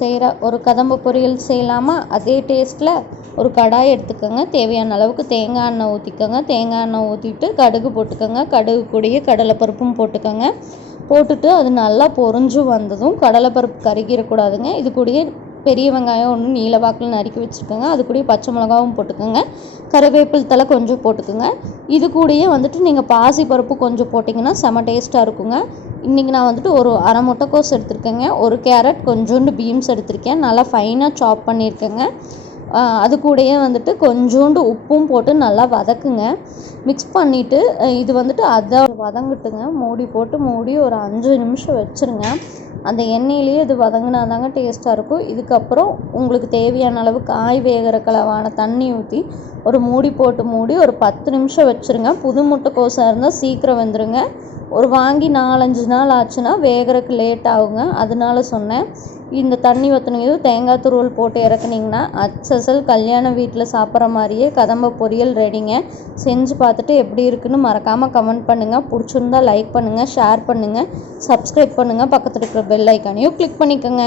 செய்கிற ஒரு கதம்ப பொரியல் செய்யலாமா? அதே டேஸ்ட்டில் ஒரு கடாய் எடுத்துக்கோங்க. தேவையான அளவுக்கு தேங்காய் எண்ணெய் ஊற்றிக்கோங்க. தேங்காய் எண்ணெய் ஊற்றிட்டு கடுகு போட்டுக்கோங்க. கடுகு கூடயே கடலைப்பருப்பும் போட்டுக்கோங்க. போட்டுட்டு அது நல்லா பொரிஞ்சு வந்ததும் கடலைப்பருப்பு கருகிடக்கூடாதுங்க. இது கூடயே பெரிய வெங்காயம் ஒன்று நீல வாக்கில் நறுக்கி வச்சுருக்கோங்க. அது கூடயே பச்சை மிளகாவும் போட்டுக்கோங்க. கருவேப்பில் தலை கொஞ்சம் போட்டுக்கோங்க. இது கூடயே நீங்கள் பாசி பருப்பு கொஞ்சம் போட்டிங்கன்னா செம டேஸ்ட்டாக இருக்குங்க. இன்றைக்கி நான் ஒரு அரை முட்டைக்கோஸ் எடுத்திருக்கேங்க. ஒரு கேரட், கொஞ்சோண்டு பீன்ஸ் எடுத்திருக்கேன். நல்லா ஃபைனாக சாப் பண்ணியிருக்கேங்க. அது கூடயே கொஞ்சோண்டு உப்பும் போட்டு நல்லா வதக்குங்க. மிக்ஸ் பண்ணிவிட்டு இது அதை வதங்கட்டுங்க. மூடி ஒரு 5 நிமிஷம் வச்சுருங்க. அந்த எண்ணெயிலேயே இது வதங்கினாதாங்க டேஸ்ட்டாக இருக்கும். இதுக்கப்புறம் உங்களுக்கு தேவையான அளவு காய் வேகிற அளவான தண்ணி ஊற்றி ஒரு மூடி ஒரு 10 நிமிஷம் வச்சுருங்க. புது முட்டைக்கோஸாக இருந்தால் சீக்கிரம் வெந்துருங்க. வாங்கி 4-5 நாள் ஆச்சுன்னா வேகிறதுக்கு லேட் ஆகுங்க. அதனால சொன்னேன். இந்த தண்ணி ஊற்றுனதும் தேங்காய் துருவல் போட்டு இறக்குனிங்கன்னா அச்சசல் கல்யாண வீட்டில் சாப்பிட்ற மாதிரியே கதம்ப பொரியல் ரெடிங்க. செஞ்சு பார்த்துட்டு எப்படி இருக்குன்னு மறக்காமல் கமெண்ட் பண்ணுங்கள். பிடிச்சிருந்தா லைக் பண்ணுங்கள், ஷேர் பண்ணுங்கள், சப்ஸ்கிரைப் பண்ணுங்கள். பக்கத்தில் இருக்கிற பெல் ஐக்கானையும் கிளிக் பண்ணிக்கோங்க.